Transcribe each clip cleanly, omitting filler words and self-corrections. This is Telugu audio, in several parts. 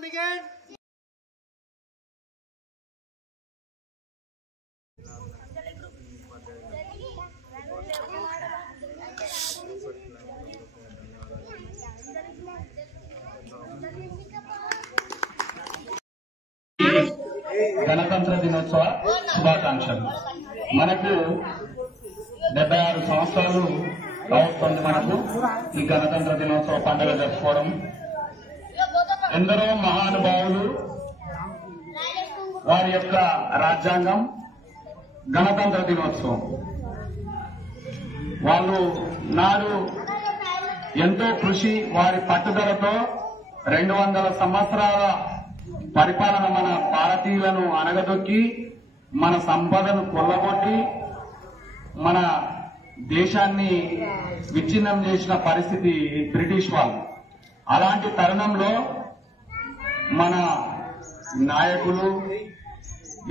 Begin. గణతంత్ర దినోత్సవ శుభాకాంక్షలు. మనకు 76 సంవత్సరాలు అవుతుంది మనకు ఈ గణతంత్ర దినోత్సవ పండుగ జరుపుకోవడం. ఎందరో మహానుభావులు వారి యొక్క రాజ్యాంగం గణతంత్ర దినోత్సవం వాళ్ళు నాడు ఎంతో కృషి వారి పట్టుదలతో 200 సంవత్సరాల పరిపాలన మన భారతీయులను అణగదొక్కి మన సంపదను కొల్లగొట్టి మన దేశాన్ని విచ్ఛిన్నం చేసిన పరిస్థితి బ్రిటిష్ వాళ్ళు. అలాంటి తరుణంలో మన నాయకులు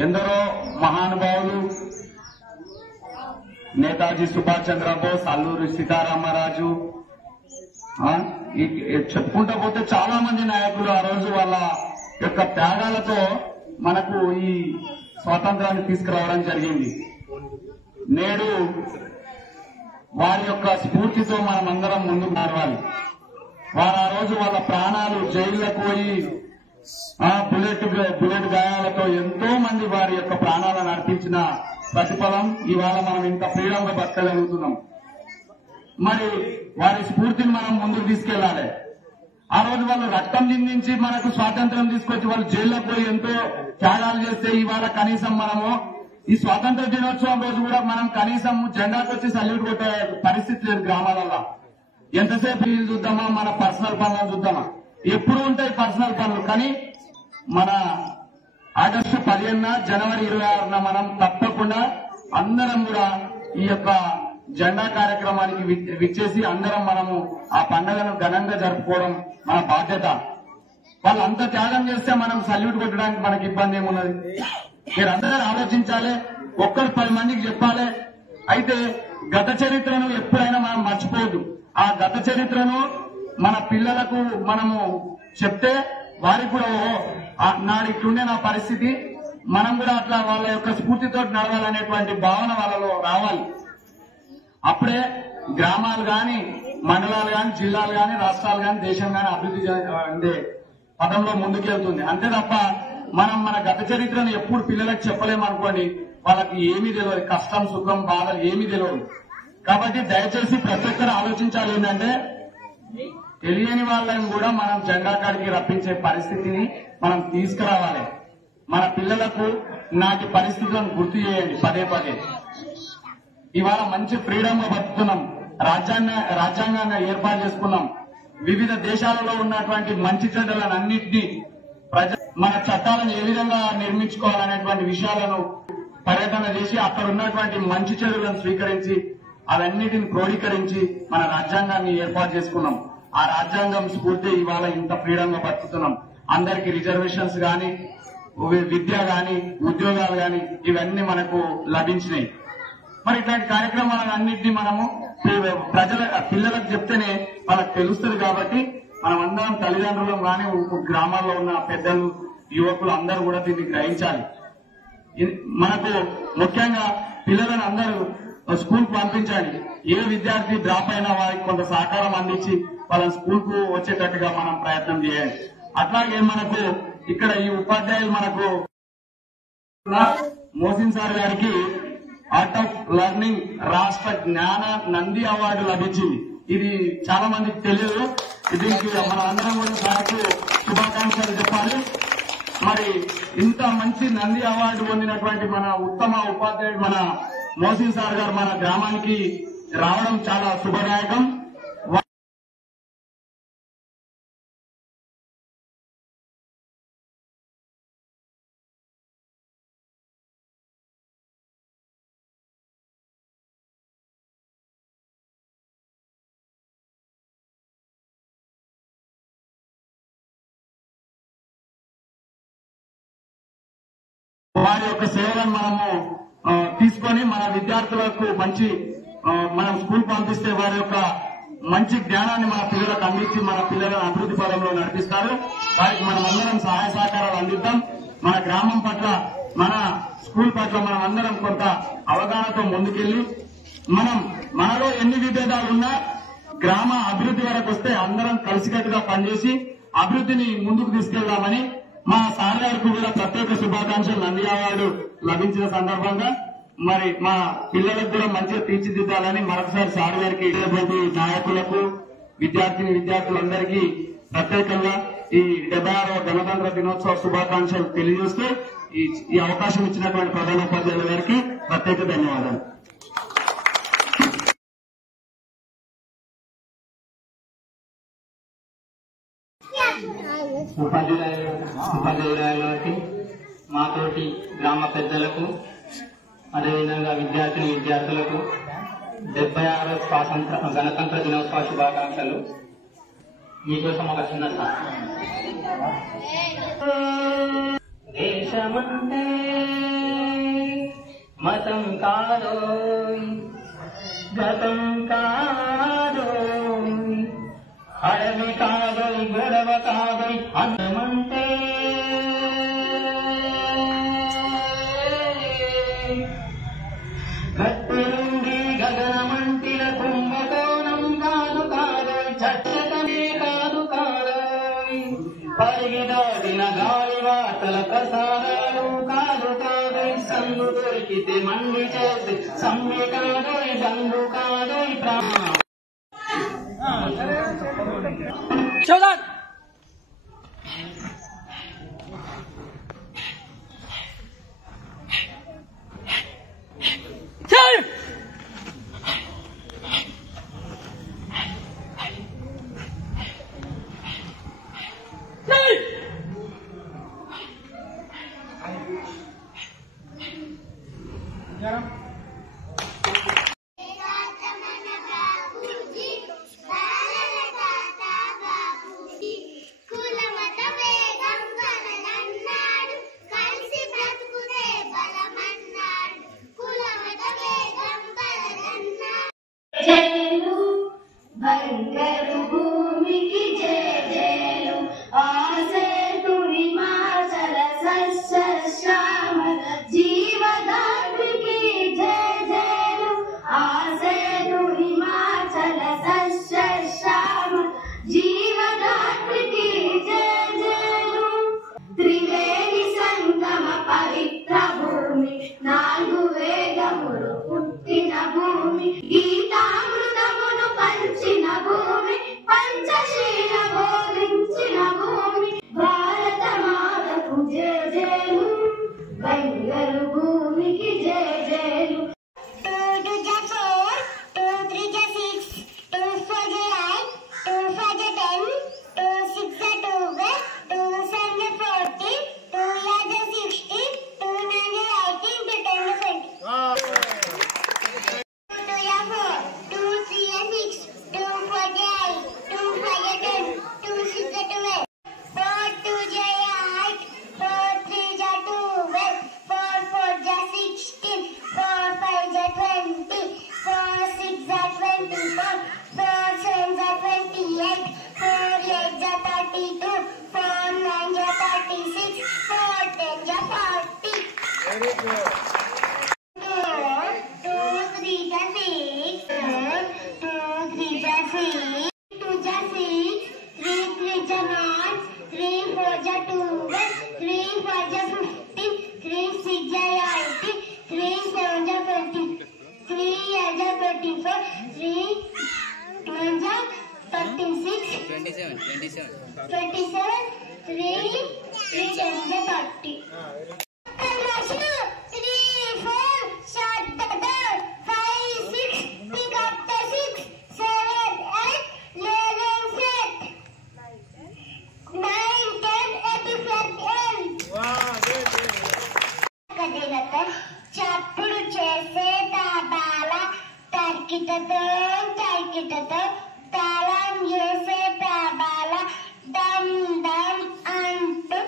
ఎందరో మహానుభావులు నేతాజీ సుభాష్ చంద్రబోస్, అల్లూరి సీతారామరాజు, చెప్పుకుంటా పోతే చాలా మంది నాయకులు ఆ రోజు వాళ్ళ యొక్క త్యాగాలతో మనకు ఈ స్వాతంత్రాన్ని తీసుకురావడం జరిగింది. నేడు వారి యొక్క స్ఫూర్తితో మనమందరం ముందుకు నడవాలి. వారు ఆ రోజు వాళ్ళ ప్రాణాలు జైళ్లకు పోయి బుల్లెట్ గాయాలతో ఎంతో మంది వారి యొక్క ప్రాణాలను అర్పించిన ప్రతిఫలం ఇవాళ మనం ఇంత ఫ్రీడంగా బతకగలుగుతున్నాం. మరి వారి స్ఫూర్తిని మనం ముందుకు తీసుకెళ్లాలి. ఆ రోజు వాళ్ళు రక్తం చిందించి మనకు స్వాతంత్రం తీసుకొచ్చి వాళ్ళు జైల్లోకి పోయి ఎంతో త్యాగాలు చేస్తే ఇవాళ కనీసం మనము ఈ స్వాతంత్ర దినోత్సవం రోజు కూడా మనం కనీసం జెండాకు వచ్చి సల్యూట్ కొట్టే పరిస్థితి లేదు గ్రామాలలో. ఎంతసేపు ఇల్లు చూద్దామా, మన పర్సనల్ పనులను చూద్దామా, ఎప్పుడు ఉంటాయి పర్సనల్ పనులు. కానీ మన ఆగస్టు 15 జనవరి 26 మనం తప్పకుండా అందరం కూడా ఈ యొక్క జెండా కార్యక్రమానికి విచ్చేసి అందరం మనము ఆ పండుగను ఘనంగా జరుపుకోవడం మన బాధ్యత. వాళ్ళు అంత త్యాగం చేస్తే మనం సల్యూట్ కొట్టడానికి మనకి ఇబ్బంది ఏమున్నది? మీరందరూ ఆలోచించాలి, ఒక్కరు 10 మందికి చెప్పాలి. అయితే గత చరిత్రను ఎప్పుడైనా మనం మర్చిపోవద్దు. ఆ గత చరిత్రను మన పిల్లలకు మనము చెప్తే వారికి కూడా నాడు ఇట్లుండే నా పరిస్థితి, మనం కూడా అట్లా వాళ్ళ యొక్క స్ఫూర్తితో నడవాలనేటువంటి భావన వాళ్ళలో రావాలి. అప్పుడే గ్రామాలు గాని, మండలాలు గాని, జిల్లాలు గాని, రాష్ట్రాలు గాని, దేశం గాని అభివృద్ధి అంటే పదంలో ముందుకెళ్తుంది. అంతే తప్ప మనం మన గత చరిత్రను ఎప్పుడు పిల్లలకు చెప్పలేమనుకోండి, వాళ్ళకి ఏమీ తెలియదు, కష్టం సుఖం బాధలు ఏమీ తెలియదు. కాబట్టి దయచేసి ప్రతి ఒక్కరు ఆలోచించాలి ఏంటంటే తెలియని వాళ్ళని కూడా మనం జెండా కాడికి రప్పించే పరిస్థితిని మనం తీసుకురావాలి. మన పిల్లలకు నాటి పరిస్థితులను గుర్తు చేయండి పదే పదే. ఇవాళ మంచి ఫ్రీడమ్ గా బతుకుతున్నాం. రాజ్యాంగాన్ని ఏర్పాటు చేసుకున్నాం. వివిధ దేశాలలో ఉన్నటువంటి మంచి చెడ్డలను అన్నింటినీ మన చట్టాలను ఏ విధంగా నిర్మించుకోవాలనేటువంటి విషయాలను పర్యటన చేసి అక్కడ ఉన్నటువంటి మంచి చెడులను స్వీకరించి అవన్నిటిని క్రోడీకరించి మన రాజ్యాంగాన్ని ఏర్పాటు చేసుకున్నాం. ఆ రాజ్యాంగం స్ఫూర్తి ఇవాళ ఇంత ఫ్రీడమ్ గా బతుకుతున్నాం. అందరికి రిజర్వేషన్స్ గాని, విద్య గాని, ఉద్యోగాలు గాని ఇవన్నీ మనకు లభించినాయి. మరి ఇట్లాంటి కార్యక్రమాలన్నింటినీ మనము పిల్లలకు చెప్తేనే వాళ్ళకి తెలుస్తుంది. కాబట్టి మనం అందరం తల్లిదండ్రులు గాని, గ్రామాల్లో ఉన్న పెద్దలు, యువకులు అందరూ కూడా దీన్ని గ్రహించాలి. మనకు ముఖ్యంగా పిల్లలను అందరూ స్కూల్ కు పంపించాలి. ఏ విద్యార్థి డ్రాప్ అయినా వారికి కొంత సహకారం అందించి వాళ్ళని స్కూల్ కు వచ్చేటట్టుగా మనం ప్రయత్నం చేయాలి. అట్లాగే మనకు ఇక్కడ ఈ ఉపాధ్యాయులు మనకు మోసిన్ సార్ గారికి ఆర్ట్ ఆఫ్ లెర్నింగ్ రాష్ట్ర జ్ఞాన నంది అవార్డు లభించింది. ఇది చాలా మందికి తెలియదు. దీనికి మన అందరం కూడా సార్కు శుభాకాంక్షలు చెప్పాలి. మరి ఇంత మంచి నంది అవార్డు పొందినటువంటి మన ఉత్తమ ఉపాధ్యాయుడు మన మోసిన్ సార్ గారు మన గ్రామానికి రావడం చాలా శుభదాయకం. వారి యొక్క సేవలను మనము తీసుకొని మన విద్యార్థులకు మంచి మనం స్కూల్ పంపిస్తే వారి యొక్క మంచి జ్ఞానాన్ని మన పిల్లలకు అందించి మన పిల్లలను అభివృద్ధి పదంలో నడిపిస్తారు. వారికి మనం అందరం సహాయ సహకారాలు అందిద్దాం. మన గ్రామం పట్ల, మన స్కూల్ పట్ల మనం అందరం కొంత అవగాహనతో ముందుకెళ్లి మనలో ఎన్ని విభేదాలు ఉన్నా గ్రామ అభివృద్ధి వరకు వస్తే అందరం కలిసికట్టుగా పనిచేసి అభివృద్ధిని ముందుకు తీసుకెళ్దామని మా సార్ గారికి కూడా ప్రత్యేక శుభాకాంక్షలు. నంది అవార్డు లభించిన సందర్భంగా మరి మా పిల్లలకు కూడా మంచిగా తీర్చిదిద్దాలని మరొకసారి సార్ గారికి, నాయకులకు, విద్యార్థులందరికీ ప్రత్యేకంగా ఈ 76వ గణతంత్ర దినోత్సవ శుభాకాంక్షలు తెలియజేస్తూ ఈ అవకాశం ఇచ్చినటువంటి ప్రధానోపాధ్యాయుల గారికి ప్రత్యేక ధన్యవాదాలు. ఉపాధ్యాయురాలకి, మాతోటి గ్రామ పెద్దలకు, అదేవిధంగా విద్యార్థులకు 76వ గణతంత్ర దినోత్సవ శుభాకాంక్షలు. మీకోసం ఒక చిన్న సార్. దేశమంటే మతం కాదోయ్, గతం కాదోయ్, అడవి కాదోయ్, గొడవ కాదోయ్, అన్నమంటే గట్టి నుండి గగనమంటిన కుంభకోణం కాదు కాదోయ్, చట్టమే కాదు కాదోయ్, పరిగి దాటిన గాలి వార్తల ప్రసారాలు కాదు కాదోయ్, సందు దొరికితే మండి చేసి సమ్మె కాదోయ్, బంధు కాదోయ్, Shodan! Time! చప్పుడు చేసే తాళాల తరికిటతో తాళం చేసే తాళాల దమ్ దమ్ అంటూ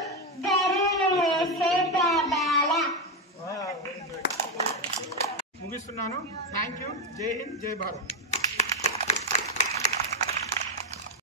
దరులు వేసే తాళాల. ముగిస్తున్నాను. Thank you. జై హింద్, జై భారత్.